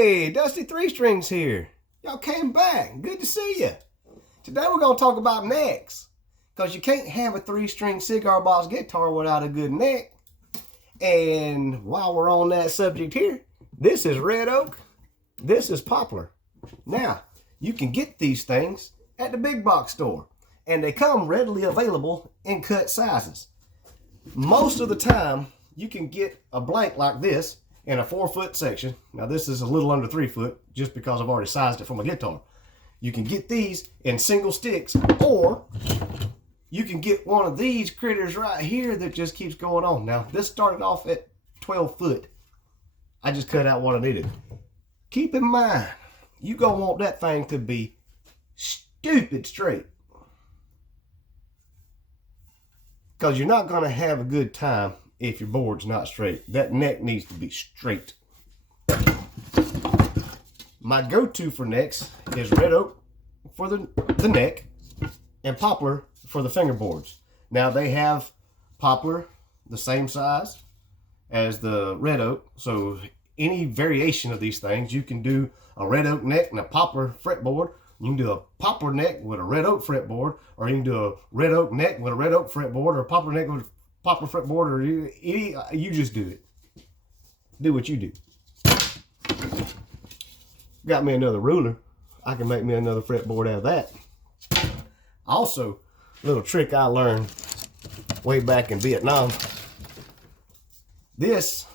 Hey, Dusty Three Strings here. Y'all came back. Good to see you. Today we're going to talk about necks. Because you can't have a three-string cigar box guitar without a good neck. And while we're on that subject here, this is red oak. This is poplar. Now, you can get these things at the big box store. And they come readily available in cut sizes. Most of the time, you can get a blank like this in a 4-foot section. Now this is a little under 3 foot just because I've already sized it for my guitar. You can get these in single sticks, or you can get one of these critters right here that just keeps going on. Now this started off at 12 foot. I just cut out what I needed. Keep in mind, you gonna want that thing to be stupid straight. Because you're not gonna have a good time if your board's not straight. That neck needs to be straight. My go-to for necks is red oak for the neck and poplar for the fingerboards. Now they have poplar the same size as the red oak, so any variation of these things, you can do a red oak neck and a poplar fretboard. You can do a poplar neck with a red oak fretboard, or you can do a red oak neck with a red oak fretboard, or a poplar neck with a poplar fretboard, or you just do it. Do what you do. Got me another ruler. I can make me another fretboard out of that. Also, a little trick I learned way back in Vietnam. This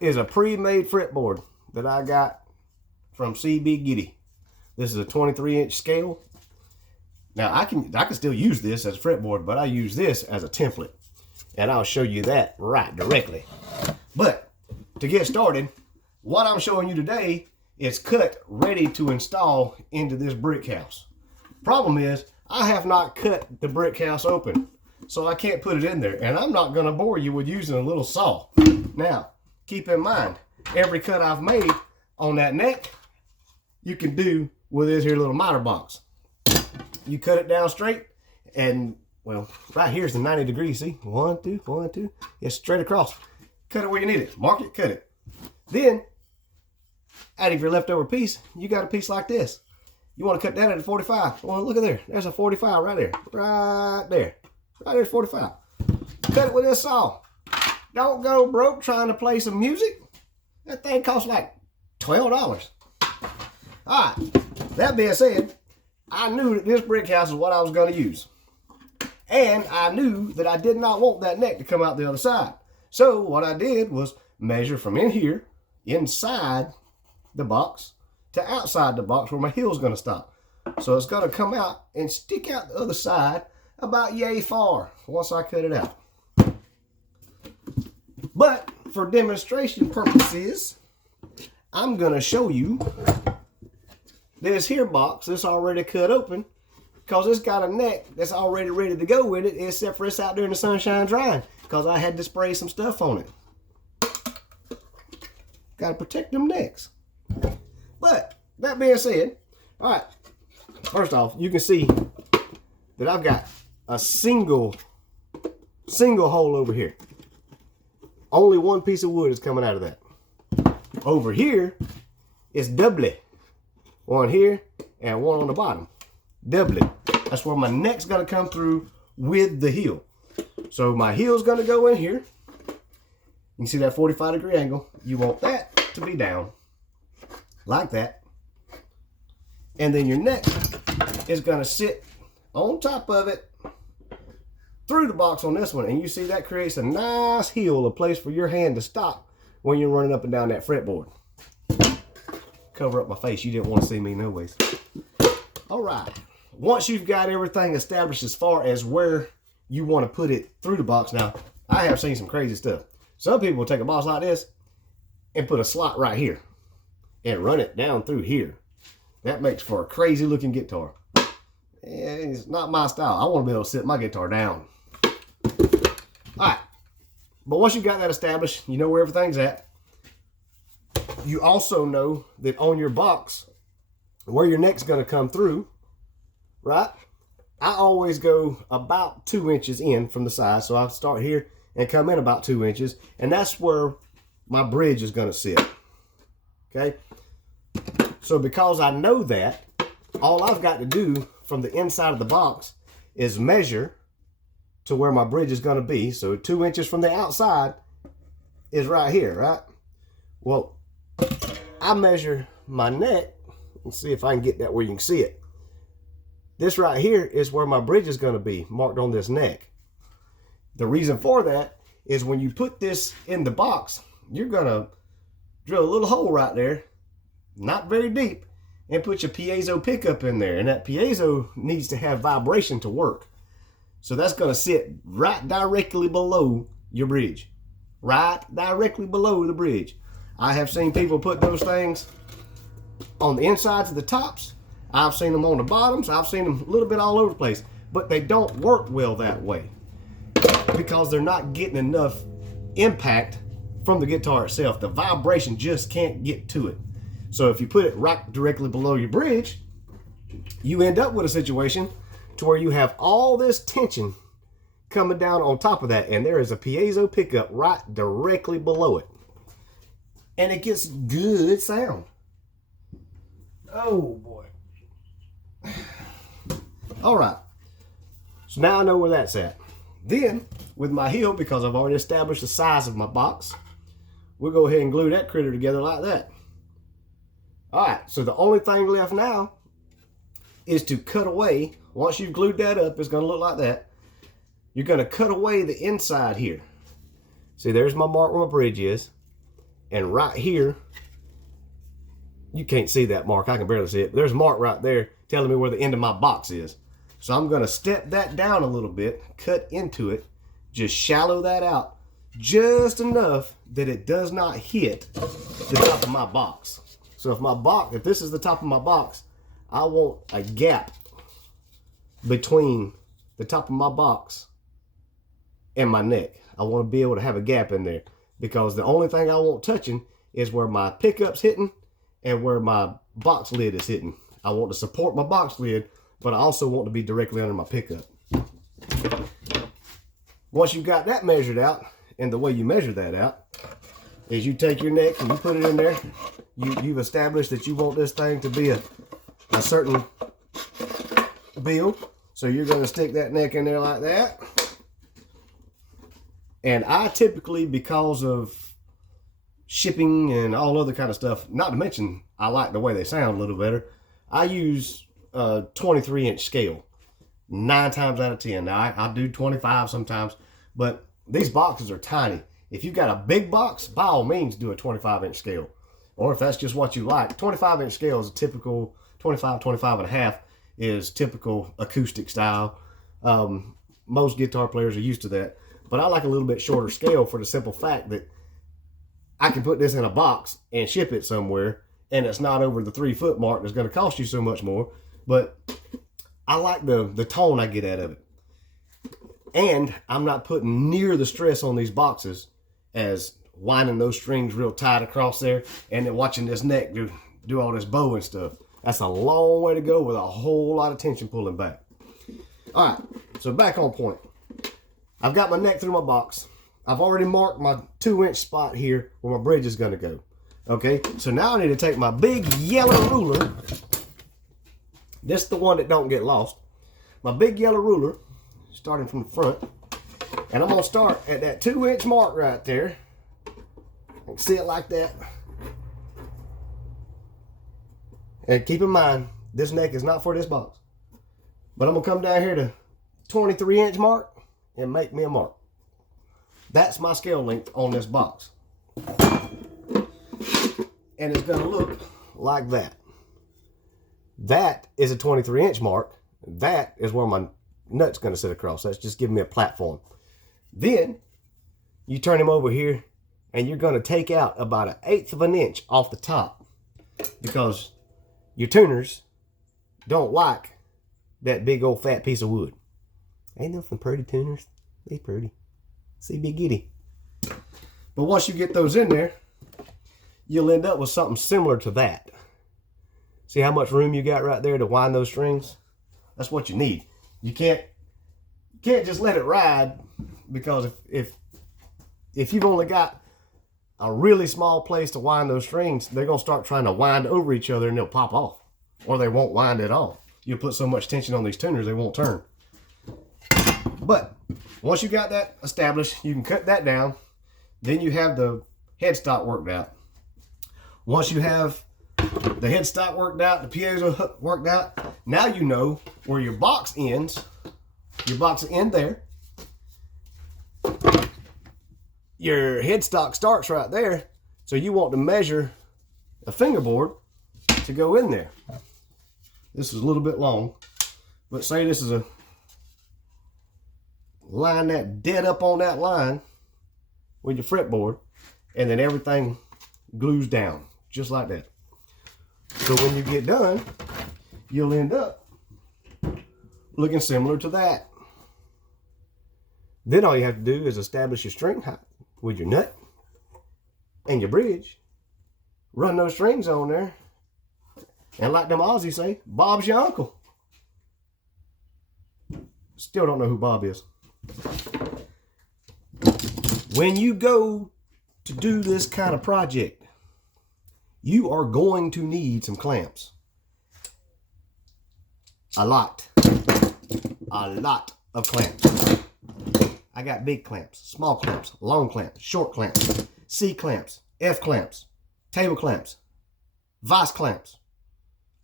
is a pre-made fretboard that I got from CB Giddy. This is a 23-inch scale. Now I can still use this as a fretboard, but I use this as a template. And I'll show you that right directly. But to get started, what I'm showing you today is cut ready to install into this brick house. Problem is, I have not cut the brick house open, so I can't put it in there. And I'm not gonna bore you with using a little saw. Now, keep in mind, every cut I've made on that neck, you can do with this here little miter box. You cut it down straight, and well, right here's the 90 degrees, see? 1, 2, 1, 2. It's straight across. Cut it where you need it. Mark it, cut it. Then, out of your leftover piece, you got a piece like this. You want to cut that at a 45. Well, look at there. There's a 45 right there. Right there. Right there's 45. Cut it with this saw. Don't go broke trying to play some music. That thing costs like $12. Alright, that being said, I knew that this brick house is what I was going to use. And I knew that I did not want that neck to come out the other side. So what I did was measure from in here, inside the box, to outside the box where my heel's going to stop. So it's going to come out and stick out the other side about yay far once I cut it out. But for demonstration purposes, I'm going to show you this here box that's already cut open, because it's got a neck that's already ready to go with it, except for it's out there in the sunshine drying, because I had to spray some stuff on it. Got to protect them necks. But that being said, all right, first off, you can see that I've got a single hole over here. Only one piece of wood is coming out of that. Over here is doubly. One here and one on the bottom. Doubly. That's where my neck's gonna come through with the heel. So my heel's gonna go in here. You can see that 45-degree angle. You want that to be down like that. And then your neck is gonna sit on top of it through the box on this one. And you see that creates a nice heel, a place for your hand to stop when you're running up and down that fretboard. Cover up my face. You didn't want to see me no ways. All right. Once you've got everything established as far as where you want to put it through the box. Now, I have seen some crazy stuff. Some people will take a box like this and put a slot right here and run it down through here. That makes for a crazy looking guitar. It's not my style. I want to be able to sit my guitar down. All right. But once you've got that established, you know where everything's at. You also know that on your box, where your neck's going to come through, right? I always go about 2 inches in from the side. So I'll start here and come in about 2 inches. And that's where my bridge is going to sit. Okay. So because I know that, all I've got to do from the inside of the box is measure to where my bridge is going to be. So 2 inches from the outside is right here, right? Well, I measure my neck. Let's see if I can get that where you can see it. This right here is where my bridge is going to be marked on this neck. The reason for that is when you put this in the box, you're going to drill a little hole right there, not very deep, and put your piezo pickup in there. And that piezo needs to have vibration to work. So that's going to sit right directly below your bridge. Right directly below the bridge. I have seen people put those things on the insides of the tops. I've seen them on the bottoms. I've seen them a little bit all over the place. But they don't work well that way because they're not getting enough impact from the guitar itself. The vibration just can't get to it. So if you put it right directly below your bridge, you end up with a situation to where you have all this tension coming down on top of that, and there is a piezo pickup right directly below it. And it gets good sound. Oh boy. All right, so now I know where that's at. Then with my heel, because I've already established the size of my box, we'll go ahead and glue that critter together like that. All right, so the only thing left now is to cut away. Once you've glued that up, it's going to look like that. You're going to cut away the inside here. See, there's my mark where my bridge is, and right here, you can't see that mark. I can barely see it. But there's a mark right there telling me where the end of my box is. So I'm going to step that down a little bit, cut into it, just shallow that out just enough that it does not hit the top of my box. So if this is the top of my box, I want a gap between the top of my box and my neck. I want to be able to have a gap in there because the only thing I want touching is where my pickup's hitting and where my box lid is hitting. I want to support my box lid, but I also want to be directly under my pickup. Once you've got that measured out, and the way you measure that out is you take your neck and you put it in there. You've established that you want this thing to be a certain build. So you're going to stick that neck in there like that. And I typically, because of shipping and all other kind of stuff, not to mention I like the way they sound a little better, I use a 23-inch scale 9 times out of 10. Now I do 25 sometimes, but these boxes are tiny. If you've got a big box, by all means do a 25-inch scale. Or if that's just what you like, 25-inch scale is a typical 25 and a half is typical acoustic style. Most guitar players are used to that. But I like a little bit shorter scale for the simple fact that I can put this in a box and ship it somewhere, and it's not over the 3-foot mark that's going to cost you so much more. But I like the tone I get out of it. And I'm not putting near the stress on these boxes as winding those strings real tight across there and then watching this neck do all this bow and stuff. That's a long way to go with a whole lot of tension pulling back. All right, so back on point. I've got my neck through my box. I've already marked my 2-inch spot here where my bridge is going to go. Okay, so now I need to take my big yellow ruler. This is the one that don't get lost. My big yellow ruler, starting from the front. And I'm going to start at that 2-inch mark right there. You can see it like that. And keep in mind, this neck is not for this box. But I'm going to come down here to 23-inch mark and make me a mark. That's my scale length on this box. And it's going to look like that. That is a 23-inch mark. That is where my nut's going to sit across. That's just giving me a platform. Then you turn him over here and you're going to take out about 1/8 of an inch off the top because your tuners don't like that big old fat piece of wood. Ain't nothing pretty tuners. They pretty. See, big giddy. But once you get those in there, you'll end up with something similar to that. See how much room you got right there to wind those strings? That's what you need. You can't just let it ride, because if you've only got a really small place to wind those strings, they're going to start trying to wind over each other and they'll pop off. Or they won't wind at all. You put so much tension on these tuners, they won't turn. But once you got that established, you can cut that down. Then you have the headstock worked out. Once you have the headstock worked out, the piezo worked out, now you know where your box ends. Your box will end there. Your headstock starts right there. So you want to measure a fingerboard to go in there. This is a little bit long, but say this is a line that dead up on that line with your fretboard, and then everything glues down just like that. So when you get done, you'll end up looking similar to that. Then all you have to do is establish your string height with your nut and your bridge. Run those strings on there, and like them Aussies say, Bob's your uncle. Still don't know who Bob is. When you go to do this kind of project, you are going to need some clamps. A lot of clamps. I got big clamps, small clamps, long clamps, short clamps, C clamps, F clamps, table clamps, vice clamps.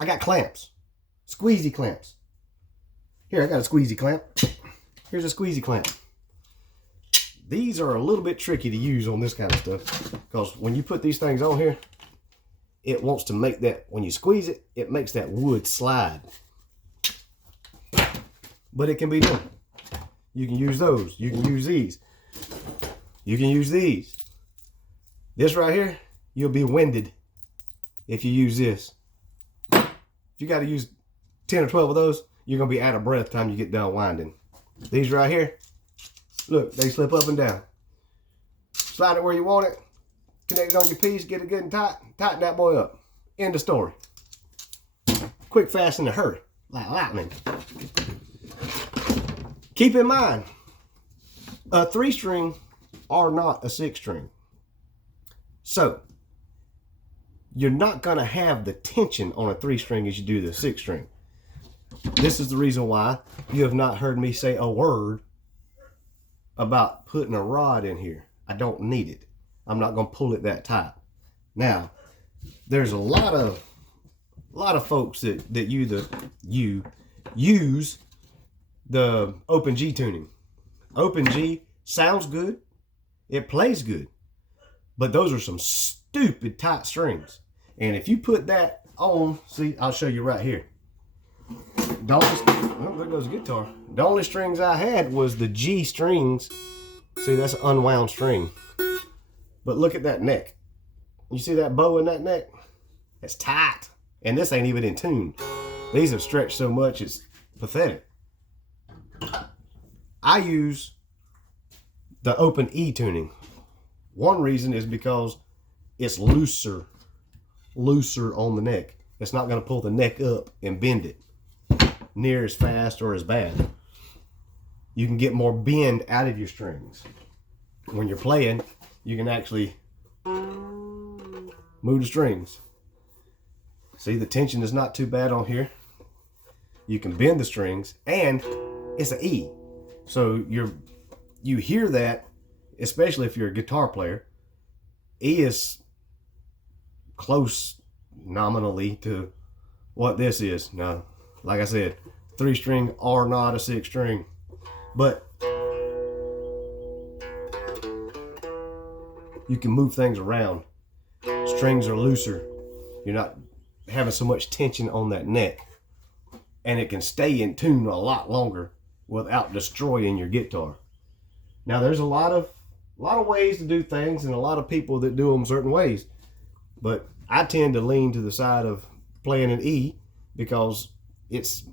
I got clamps, squeezy clamps. Here, I got a squeezy clamp. Here's a squeezy clamp. These are a little bit tricky to use on this kind of stuff, because when you put these things on here, it wants to make that, when you squeeze it, it makes that wood slide. But it can be done. You can use those. You can use these. You can use these. This right here, you'll be winded if you use this. If you got to use 10 or 12 of those, you're going to be out of breath time you get done winding. These right here, look, they slip up and down. Slide it where you want it. Connect it on your piece, get it good and tight. Tighten that boy up. End of story. Quick, fast, in a hurry. Like lightning. Keep in mind, a 3-string are not a 6-string. So, you're not going to have the tension on a 3-string as you do the 6-string. This is the reason why you have not heard me say a word about putting a rod in here. I don't need it. I'm not going to pull it that tight. Now, there's a lot of folks that use the open G tuning. Open G sounds good. It plays good. But those are some stupid tight strings. And if you put that on, see, I'll show you right here. Well, there goes the guitar. The only strings I had was the G strings. See, that's an unwound string. But look at that neck. You see that bow in that neck? It's tight. And this ain't even in tune. These have stretched so much, it's pathetic. I use the open E tuning. One reason is because it's looser on the neck. It's not going to pull the neck up and bend it near as fast or as bad. You can get more bend out of your strings. When you're playing, you can actually move the strings. See, the tension is not too bad on here. You can bend the strings, and it's an E. So you hear that, especially if you're a guitar player. E is close nominally to what this is. Now, like I said, 3-string are not a 6-string, but you can move things around. Strings are looser. You're not having so much tension on that neck, and it can stay in tune a lot longer without destroying your guitar. Now, there's a lot of ways to do things, and a lot of people that do them certain ways, but I tend to lean to the side of playing an E because it's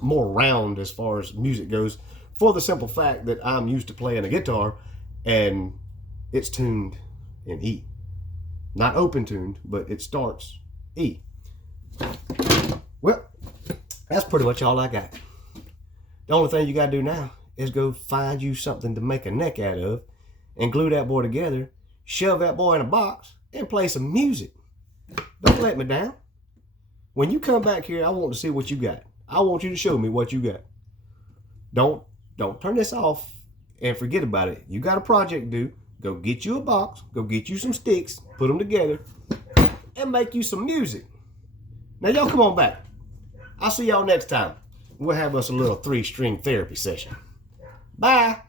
more round as far as music goes, for the simple fact that I'm used to playing a guitar and it's tuned in E. Not open tuned, but it starts E. Well, that's pretty much all I got. The only thing you got to do now is go find you something to make a neck out of and glue that boy together, shove that boy in a box, and play some music. Don't let me down. When you come back here, I want to see what you got. I want you to show me what you got. Don't turn this off and forget about it. You got a project due. Go get you a box. Go get you some sticks. Put them together and make you some music. Now y'all come on back. I'll see y'all next time. We'll have us a little 3-string therapy session. Bye.